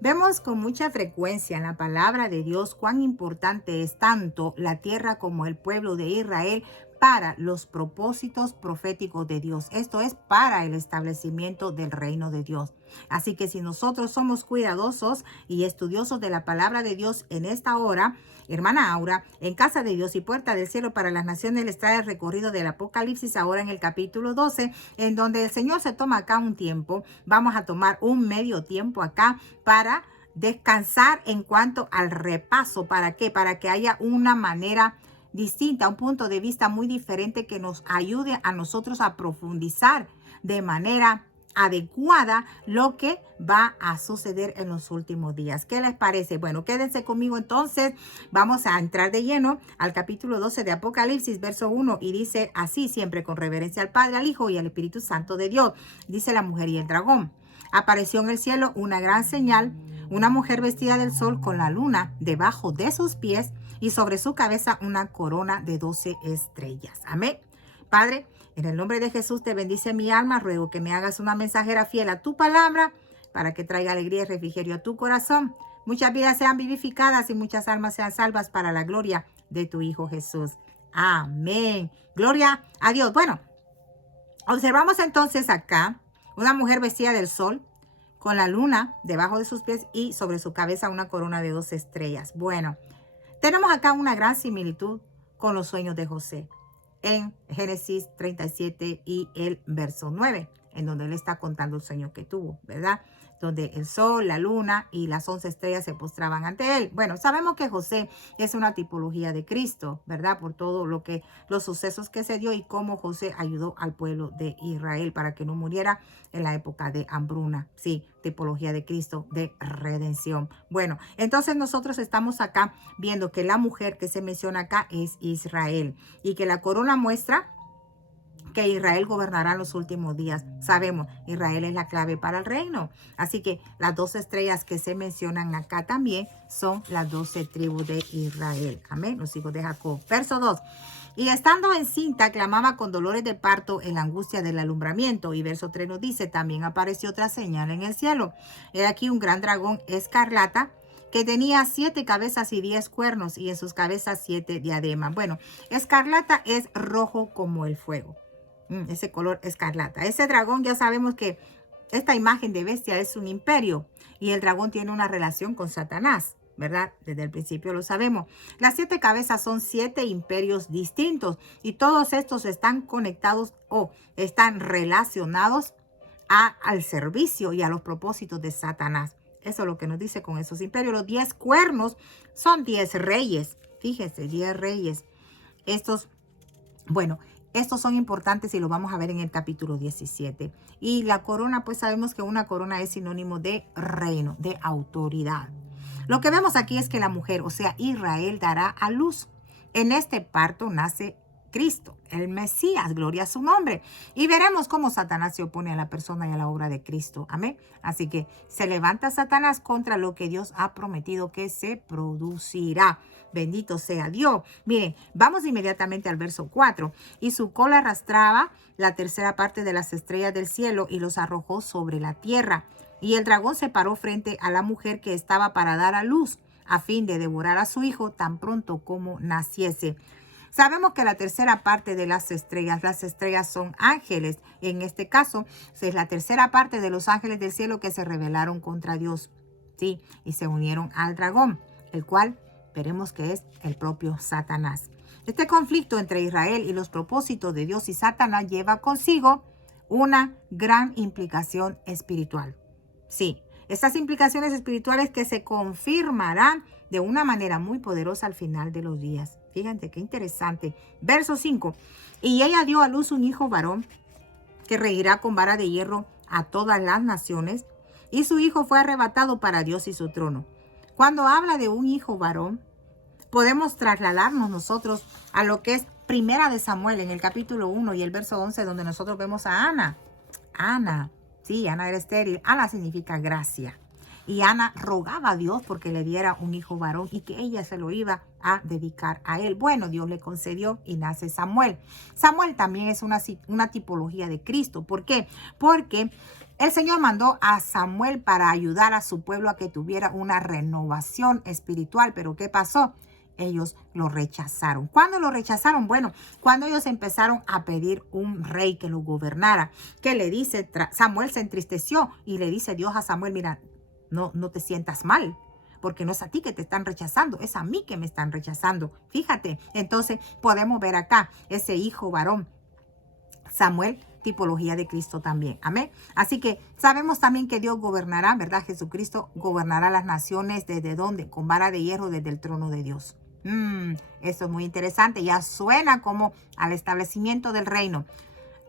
Vemos con mucha frecuencia en la palabra de Dios cuán importante es tanto la tierra como el pueblo de Israel para los propósitos proféticos de Dios. Esto es para el establecimiento del reino de Dios. Así que si nosotros somos cuidadosos y estudiosos de la palabra de Dios en esta hora, hermana Aura, en Casa de Dios y Puerta del Cielo para las Naciones les trae el recorrido del Apocalipsis ahora en el capítulo 12, en donde el Señor se toma acá un tiempo. Vamos a tomar un medio tiempo acá para descansar en cuanto al repaso. ¿Para qué? Para que haya una manera distinta, un punto de vista muy diferente que nos ayude a nosotros a profundizar de manera adecuada lo que va a suceder en los últimos días. ¿Qué les parece? Bueno, quédense conmigo entonces. Vamos a entrar de lleno al capítulo 12 de Apocalipsis, verso 1, y dice así, siempre con reverencia al Padre, al Hijo y al Espíritu Santo de Dios. Dice la mujer y el dragón. Apareció en el cielo una gran señal, una mujer vestida del sol con la luna debajo de sus pies y sobre su cabeza una corona de 12 estrellas. Amén. Padre, en el nombre de Jesús te bendice mi alma. Ruego que me hagas una mensajera fiel a tu palabra para que traiga alegría y refrigerio a tu corazón. Muchas vidas sean vivificadas y muchas almas sean salvas para la gloria de tu Hijo Jesús. Amén. Gloria a Dios. Bueno, observamos entonces acá una mujer vestida del sol con la luna debajo de sus pies y sobre su cabeza una corona de 12 estrellas. Bueno, tenemos acá una gran similitud con los sueños de José en Génesis 37 y el verso 9, en donde él está contando el sueño que tuvo, ¿verdad? Donde el sol, la luna y las 11 estrellas se postraban ante él. Bueno, sabemos que José es una tipología de Cristo, ¿verdad? Por todo los sucesos que se dio y cómo José ayudó al pueblo de Israel para que no muriera en la época de hambruna. Sí, tipología de Cristo, de redención. Bueno, entonces nosotros estamos acá viendo que la mujer que se menciona acá es Israel y que la corona muestra que Israel gobernará en los últimos días. Sabemos, Israel es la clave para el reino. Así que las 12 estrellas que se mencionan acá también son las 12 tribus de Israel. Amén, los hijos de Jacob. Verso 2. Y estando encinta, clamaba con dolores de parto en la angustia del alumbramiento. Y verso 3 nos dice, también apareció otra señal en el cielo. He aquí un gran dragón escarlata, que tenía 7 cabezas y 10 cuernos, y en sus cabezas 7 diademas. Bueno, escarlata es rojo como el fuego. Ese color escarlata. Ese dragón, ya sabemos que esta imagen de bestia es un imperio y el dragón tiene una relación con Satanás, ¿verdad? Desde el principio lo sabemos. Las 7 cabezas son 7 imperios distintos y todos estos están conectados o están relacionados al servicio y a los propósitos de Satanás. Eso es lo que nos dice con esos imperios. Los 10 cuernos son 10 reyes. Fíjese, 10 reyes. Estos son importantes y lo vamos a ver en el capítulo 17. Y la corona, pues sabemos que una corona es sinónimo de reino, de autoridad. Lo que vemos aquí es que la mujer, o sea, Israel, dará a luz. En este parto nace Cristo, el Mesías, gloria a su nombre. Y veremos cómo Satanás se opone a la persona y a la obra de Cristo. Amén. Así que se levanta Satanás contra lo que Dios ha prometido que se producirá. Bendito sea Dios. Miren, vamos inmediatamente al verso 4. Y su cola arrastraba la tercera parte de las estrellas del cielo y los arrojó sobre la tierra. Y el dragón se paró frente a la mujer que estaba para dar a luz, a fin de devorar a su hijo tan pronto como naciese. Sabemos que la tercera parte de las estrellas son ángeles. En este caso, es la tercera parte de los ángeles del cielo que se rebelaron contra Dios. Sí, y se unieron al dragón, el cual veremos que es el propio Satanás. Este conflicto entre Israel y los propósitos de Dios y Satanás lleva consigo una gran implicación espiritual. Sí, estas implicaciones espirituales que se confirmarán de una manera muy poderosa al final de los días. Fíjate qué interesante. Verso 5. Y ella dio a luz un hijo varón que regirá con vara de hierro a todas las naciones, y su hijo fue arrebatado para Dios y su trono. Cuando habla de un hijo varón, podemos trasladarnos nosotros a lo que es Primera de Samuel en el capítulo 1 y el verso 11, donde nosotros vemos a Ana. Ana, sí, Ana era estéril. Ana significa gracia. Y Ana rogaba a Dios porque le diera un hijo varón y que ella se lo iba a dedicar a él. Bueno, Dios le concedió y nace Samuel. Samuel también es una tipología de Cristo. ¿Por qué? Porque El Señor mandó a Samuel para ayudar a su pueblo a que tuviera una renovación espiritual. Pero ¿qué pasó? Ellos lo rechazaron. ¿Cuándo lo rechazaron? Bueno, cuando ellos empezaron a pedir un rey que lo gobernara. ¿Qué le dice? Samuel se entristeció y le dice Dios a Samuel, mira, no te sientas mal, porque no es a ti que te están rechazando, es a mí que me están rechazando. Fíjate, entonces podemos ver acá ese hijo varón, Samuel, tipología de Cristo también. Amén. Así que sabemos también que Dios gobernará, ¿verdad? Jesucristo gobernará las naciones. ¿Desde dónde? Con vara de hierro desde el trono de Dios. Esto es muy interesante. Ya suena como al establecimiento del reino.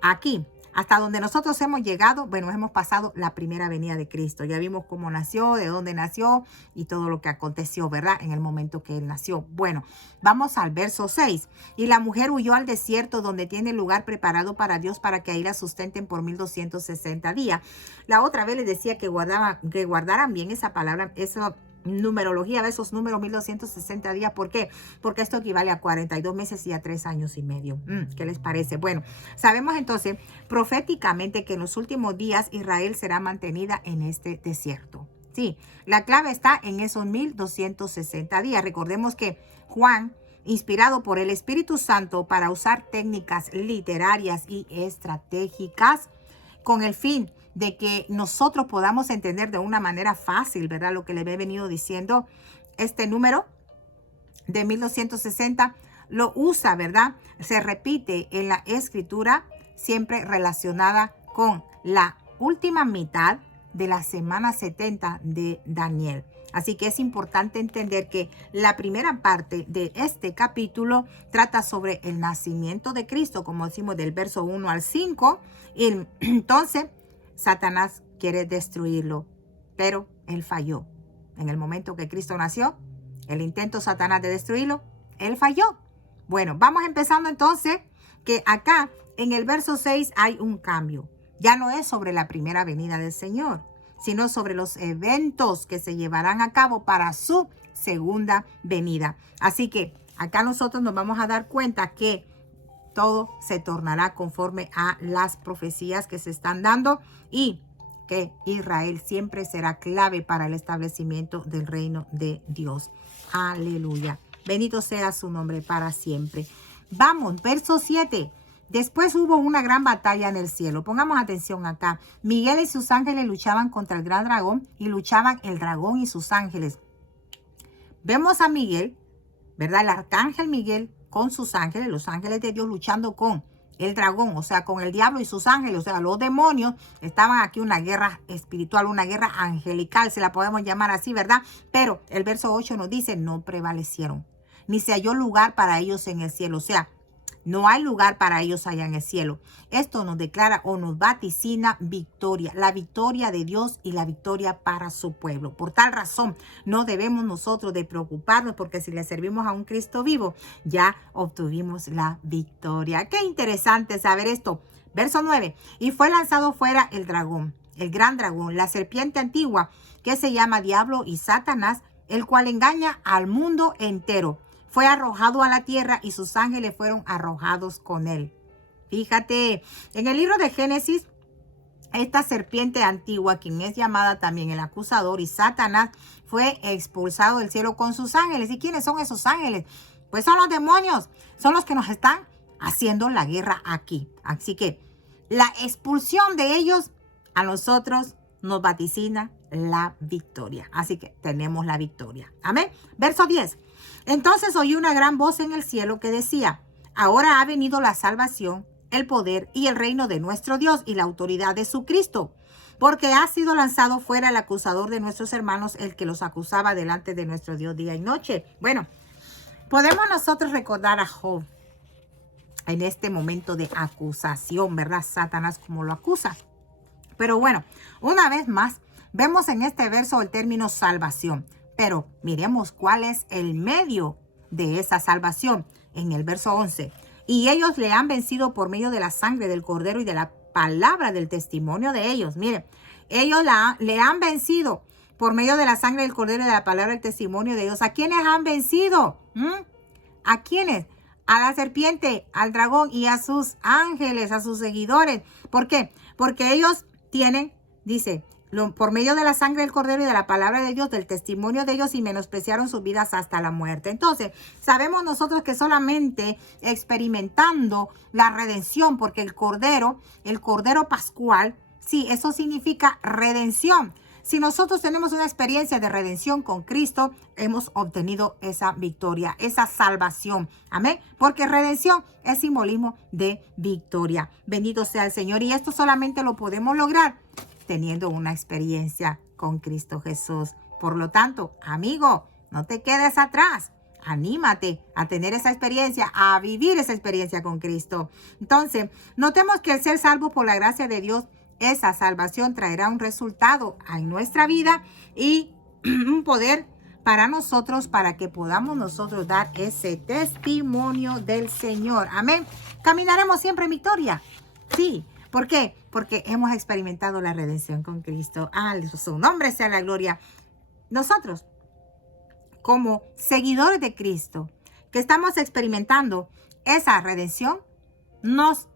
Aquí, hasta donde nosotros hemos llegado, bueno, hemos pasado la primera venida de Cristo. Ya vimos cómo nació, de dónde nació y todo lo que aconteció, ¿verdad? En el momento que él nació. Bueno, vamos al verso 6. Y la mujer huyó al desierto donde tiene lugar preparado para Dios para que ahí la sustenten por 1260 días. La otra vez les decía que guardaran bien esa palabra, esa numerología, esos números 1260 días. ¿Por qué? Porque esto equivale a 42 meses y a 3 años y medio. ¿Qué les parece? Bueno, sabemos entonces proféticamente que en los últimos días Israel será mantenida en este desierto. Sí, la clave está en esos 1260 días. Recordemos que Juan, inspirado por el Espíritu Santo para usar técnicas literarias y estratégicas con el fin de que nosotros podamos entender de una manera fácil, ¿verdad? Lo que le he venido diciendo, este número de 1260 lo usa, ¿verdad? Se repite en la escritura, siempre relacionada con la última mitad de la semana 70 de Daniel. Así que es importante entender que la primera parte de este capítulo trata sobre el nacimiento de Cristo, como decimos del verso 1 al 5. Y entonces Satanás quiere destruirlo, pero él falló. En el momento que Cristo nació, el intento Satanás de destruirlo, él falló. Bueno, vamos empezando entonces que acá en el verso 6 hay un cambio. Ya no es sobre la primera venida del Señor, sino sobre los eventos que se llevarán a cabo para su segunda venida. Así que acá nosotros nos vamos a dar cuenta que todo se tornará conforme a las profecías que se están dando y que Israel siempre será clave para el establecimiento del reino de Dios. Aleluya. Bendito sea su nombre para siempre. Vamos, verso 7. Después hubo una gran batalla en el cielo. Pongamos atención acá. Miguel y sus ángeles luchaban contra el gran dragón y luchaban el dragón y sus ángeles. Vemos a Miguel, ¿verdad? El arcángel Miguel con sus ángeles, los ángeles de Dios luchando con el dragón, o sea, con el diablo y sus ángeles, o sea, los demonios. Estaban aquí una guerra espiritual, una guerra angelical, se la podemos llamar así, ¿verdad? Pero el verso 8 nos dice, no prevalecieron, ni se halló lugar para ellos en el cielo, o sea, no hay lugar para ellos allá en el cielo. Esto nos declara o nos vaticina victoria, la victoria de Dios y la victoria para su pueblo. Por tal razón, no debemos nosotros de preocuparnos porque si le servimos a un Cristo vivo, ya obtuvimos la victoria. Qué interesante saber esto. Verso 9. Y fue lanzado fuera el dragón, el gran dragón, la serpiente antigua, que se llama Diablo y Satanás, el cual engaña al mundo entero. Fue arrojado a la tierra y sus ángeles fueron arrojados con él. Fíjate, en el libro de Génesis, esta serpiente antigua, quien es llamada también el acusador y Satanás, fue expulsado del cielo con sus ángeles. ¿Y quiénes son esos ángeles? Pues son los demonios, son los que nos están haciendo la guerra aquí. Así que la expulsión de ellos a nosotros nos vaticina la victoria. Así que tenemos la victoria. Amén. Verso 10. Entonces oí una gran voz en el cielo que decía, ahora ha venido la salvación, el poder y el reino de nuestro Dios y la autoridad de su Cristo, porque ha sido lanzado fuera el acusador de nuestros hermanos, el que los acusaba delante de nuestro Dios día y noche. Bueno, podemos nosotros recordar a Job en este momento de acusación, ¿verdad? Satanás como lo acusa. Pero bueno, una vez más, vemos en este verso el término salvación. Pero miremos cuál es el medio de esa salvación en el verso 11. Y ellos le han vencido por medio de la sangre del cordero y de la palabra del testimonio de ellos. Miren, ellos le han vencido por medio de la sangre del cordero y de la palabra del testimonio de ellos. ¿A quiénes han vencido? ¿A quiénes? A la serpiente, al dragón y a sus ángeles, a sus seguidores. ¿Por qué? Porque ellos tienen Dice, por medio de la sangre del Cordero y de la palabra de Dios, del testimonio de ellos, y menospreciaron sus vidas hasta la muerte. Entonces, sabemos nosotros que solamente experimentando la redención, porque el Cordero Pascual, sí, eso significa redención. Si nosotros tenemos una experiencia de redención con Cristo, hemos obtenido esa victoria, esa salvación. Amén. Porque redención es simbolismo de victoria. Bendito sea el Señor. Y esto solamente lo podemos lograr teniendo una experiencia con Cristo Jesús. Por lo tanto, amigo, no te quedes atrás. Anímate a tener esa experiencia, a vivir esa experiencia con Cristo. Entonces, notemos que el ser salvo por la gracia de Dios, esa salvación traerá un resultado en nuestra vida y un poder para nosotros, para que podamos nosotros dar ese testimonio del Señor. Amén. Caminaremos siempre en victoria. Sí. ¿Por qué? Porque hemos experimentado la redención con Cristo. Su nombre sea la gloria. Nosotros, como seguidores de Cristo, que estamos experimentando esa redención, nos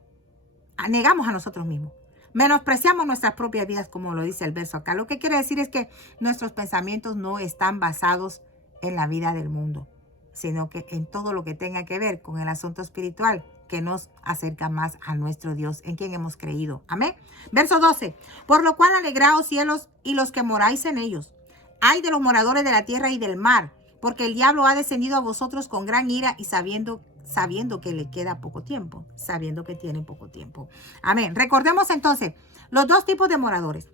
negamos a nosotros mismos. Menospreciamos nuestras propias vidas, como lo dice el verso acá. Lo que quiere decir es que nuestros pensamientos no están basados en la vida del mundo, sino que en todo lo que tenga que ver con el asunto espiritual, que nos acerca más a nuestro Dios, en quien hemos creído. Amén. Verso 12. Por lo cual alegraos cielos y los que moráis en ellos. Ay de los moradores de la tierra y del mar, porque el diablo ha descendido a vosotros con gran ira y sabiendo que le queda poco tiempo, sabiendo que tiene poco tiempo. Amén. Recordemos entonces los dos tipos de moradores.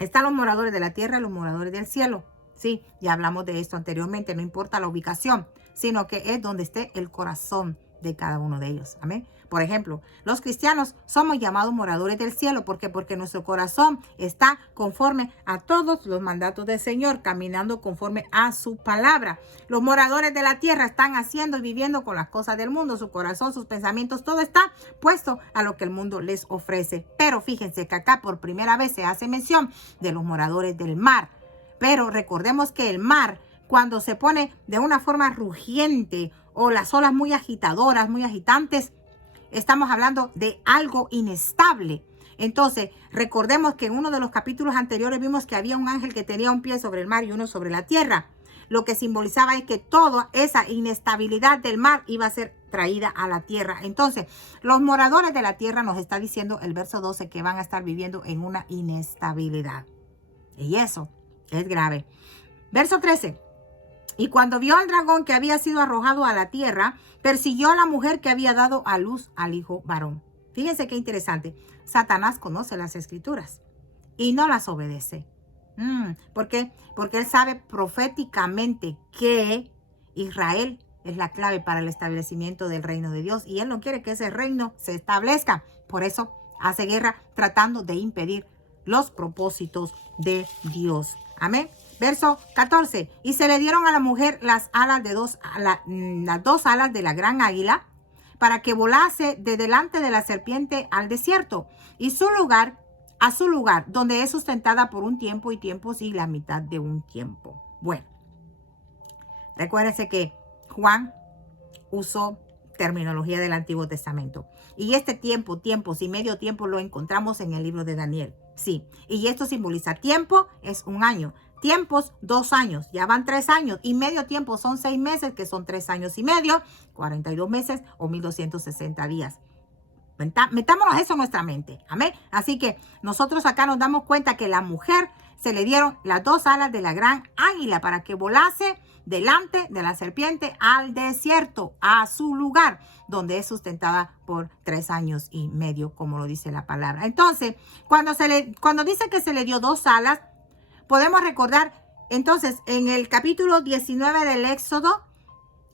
Están los moradores de la tierra y los moradores del cielo. Sí, ya hablamos de esto anteriormente, no importa la ubicación, sino que es donde esté el corazón de cada uno de ellos. Amén. Por ejemplo, los cristianos somos llamados moradores del cielo. ¿Por qué? Porque nuestro corazón está conforme a todos los mandatos del Señor, caminando conforme a su palabra. Los moradores de la tierra están haciendo y viviendo con las cosas del mundo. Su corazón, sus pensamientos, todo está puesto a lo que el mundo les ofrece. Pero fíjense que acá por primera vez se hace mención de los moradores del mar. Pero recordemos que el mar, cuando se pone de una forma rugiente o las olas muy agitadoras, muy agitantes, estamos hablando de algo inestable. Entonces, recordemos que en uno de los capítulos anteriores vimos que había un ángel que tenía un pie sobre el mar y uno sobre la tierra. Lo que simbolizaba es que toda esa inestabilidad del mar iba a ser traída a la tierra. Entonces, los moradores de la tierra, nos está diciendo el verso 12, que van a estar viviendo en una inestabilidad. Y eso es grave. Verso 13. Y cuando vio al dragón que había sido arrojado a la tierra, persiguió a la mujer que había dado a luz al hijo varón. Fíjense qué interesante. Satanás conoce las escrituras y no las obedece. ¿Por qué? Porque él sabe proféticamente que Israel es la clave para el establecimiento del reino de Dios. Y él no quiere que ese reino se establezca. Por eso hace guerra tratando de impedir los propósitos de Dios. Amén. Verso 14. Y se le dieron a la mujer las dos alas de la gran águila para que volase de delante de la serpiente al desierto y a su lugar, donde es sustentada por un tiempo y tiempos y la mitad de un tiempo. Bueno, recuérdense que Juan usó terminología del Antiguo Testamento. Y este tiempo, tiempos y medio tiempo lo encontramos en el libro de Daniel. Sí, y esto simboliza tiempo, es un año. Tiempos, 2 años, ya van 3 años. Y medio tiempo son 6 meses, que son 3 años y medio, 42 meses o 1260 días. Metámonos eso en nuestra mente. Amén. Así que nosotros acá nos damos cuenta que la mujer se le dieron las 2 alas de la gran águila para que volase delante de la serpiente al desierto, a su lugar, donde es sustentada por 3 años y medio, como lo dice la palabra. Entonces, cuando dice que se le dio 2 alas, podemos recordar, entonces, en el capítulo 19 del Éxodo,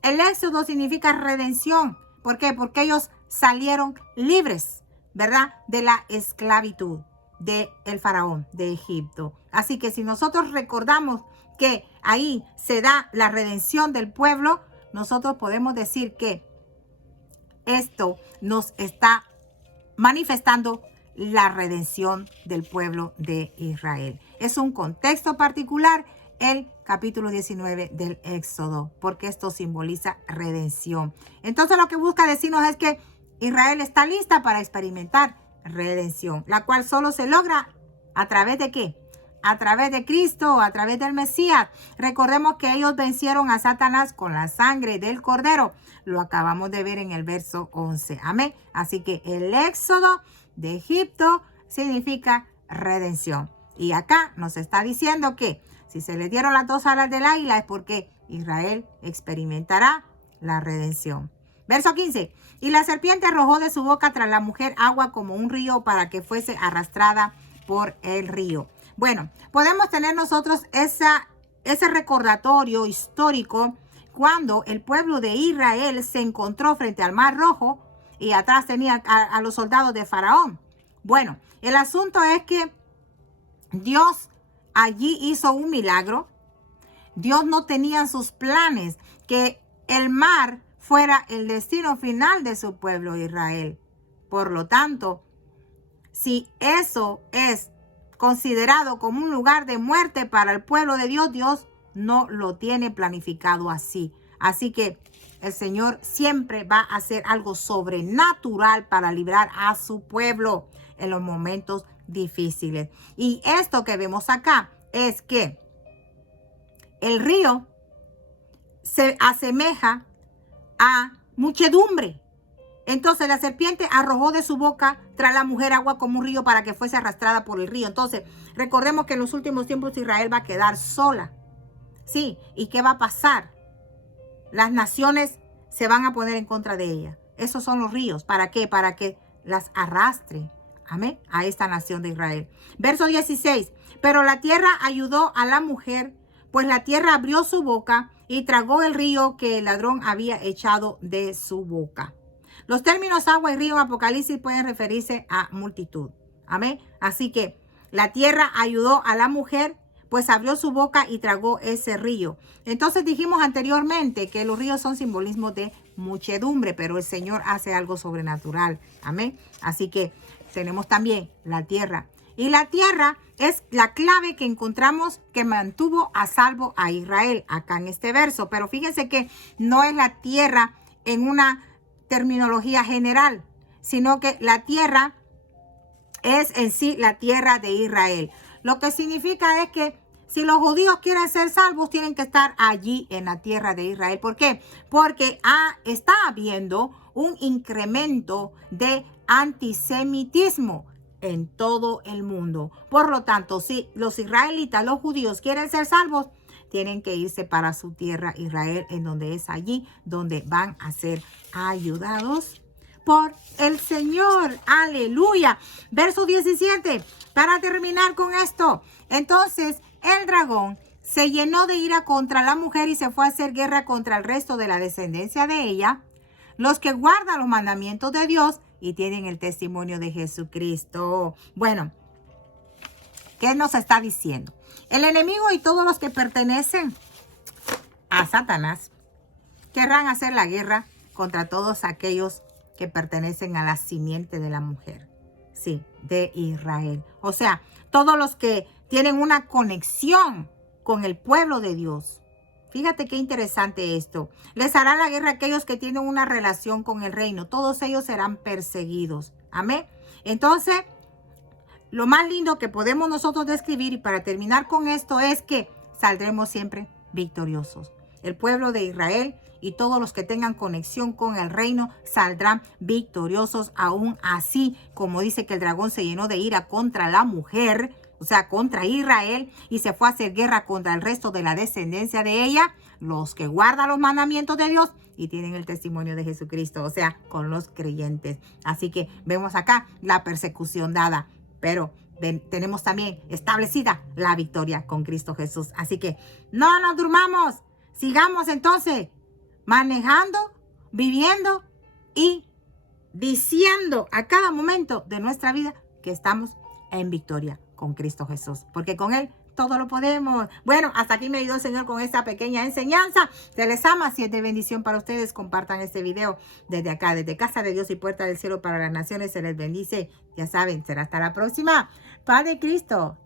el Éxodo significa redención. ¿Por qué? Porque ellos salieron libres, ¿verdad? De la esclavitud del faraón de Egipto. Así que si nosotros recordamos que ahí se da la redención del pueblo, nosotros podemos decir que esto nos está manifestando la redención del pueblo de Israel. Es un contexto particular, el capítulo 19 del Éxodo, porque esto simboliza redención. Entonces lo que busca decirnos es que Israel está lista para experimentar redención, la cual solo se logra ¿A través de qué? A través de Cristo, a través del Mesías. Recordemos que ellos vencieron a Satanás con la sangre del Cordero. Lo acabamos de ver en el verso 11. Amén. Así que el éxodo de Egipto significa redención. Y acá nos está diciendo que si se le dieron las 2 alas del águila es porque Israel experimentará la redención. Verso 15. Y la serpiente arrojó de su boca tras la mujer agua como un río para que fuese arrastrada por el río. Bueno, podemos tener nosotros ese recordatorio histórico cuando el pueblo de Israel se encontró frente al Mar Rojo y atrás tenía a los soldados de Faraón. Bueno, el asunto es que Dios allí hizo un milagro. Dios no tenía sus planes que el mar fuera el destino final de su pueblo Israel. Por lo tanto, si eso es considerado como un lugar de muerte para el pueblo de Dios, Dios no lo tiene planificado así. Así que el Señor siempre va a hacer algo sobrenatural para librar a su pueblo en los momentos difíciles. Y esto que vemos acá es que el río se asemeja a muchedumbre. Entonces la serpiente arrojó de su boca tras la mujer agua como un río para que fuese arrastrada por el río. Entonces recordemos que en los últimos tiempos Israel va a quedar sola. Sí, ¿y qué va a pasar? Las naciones se van a poner en contra de ella. Esos son los ríos. ¿Para qué? Para que las arrastre. Amén. A esta nación de Israel. Verso 16. Pero la tierra ayudó a la mujer, pues la tierra abrió su boca y tragó el río que el ladrón había echado de su boca. Los términos agua y río en Apocalipsis pueden referirse a multitud. Amén. Así que la tierra ayudó a la mujer, pues abrió su boca y tragó ese río. Entonces dijimos anteriormente que los ríos son simbolismos de muchedumbre, pero el Señor hace algo sobrenatural. Amén. Así que tenemos también la tierra. Y la tierra es la clave que encontramos que mantuvo a salvo a Israel acá en este verso. Pero fíjense que no es la tierra en una terminología general, sino que la tierra es en sí la tierra de Israel. Lo que significa es que si los judíos quieren ser salvos, tienen que estar allí en la tierra de Israel. ¿Por qué? Porque está habiendo un incremento de antisemitismo en todo el mundo. Por lo tanto, si los israelitas, los judíos quieren ser salvos, tienen que irse para su tierra Israel, en donde es allí donde van a ser ayudados por el Señor. Aleluya. Verso 17. Para terminar con esto. Entonces el dragón se llenó de ira contra la mujer y se fue a hacer guerra contra el resto de la descendencia de ella, los que guardan los mandamientos de Dios y tienen el testimonio de Jesucristo. Bueno, ¿qué nos está diciendo? El enemigo y todos los que pertenecen a Satanás querrán hacer la guerra contra todos aquellos que pertenecen a la simiente de la mujer, sí, de Israel. O sea, todos los que tienen una conexión con el pueblo de Dios. Fíjate qué interesante esto. Les hará la guerra a aquellos que tienen una relación con el reino. Todos ellos serán perseguidos. Amén. Entonces, lo más lindo que podemos nosotros describir, y para terminar con esto, es que saldremos siempre victoriosos. El pueblo de Israel y todos los que tengan conexión con el reino saldrán victoriosos, aún así, como dice que el dragón se llenó de ira contra la mujer, o sea, contra Israel, y se fue a hacer guerra contra el resto de la descendencia de ella, los que guardan los mandamientos de Dios y tienen el testimonio de Jesucristo, o sea, con los creyentes. Así que vemos acá la persecución dada, pero tenemos también establecida la victoria con Cristo Jesús. Así que no nos durmamos, sigamos entonces manejando, viviendo y diciendo a cada momento de nuestra vida que estamos en victoria con Cristo Jesús, porque con Él todo lo podemos. Bueno, hasta aquí me ayudó el Señor con esta pequeña enseñanza. Se les ama. Si es de bendición para ustedes, compartan este video desde acá, desde Casa de Dios y Puerta del Cielo para las Naciones. Se les bendice. Ya saben, será hasta la próxima. Paz de Cristo.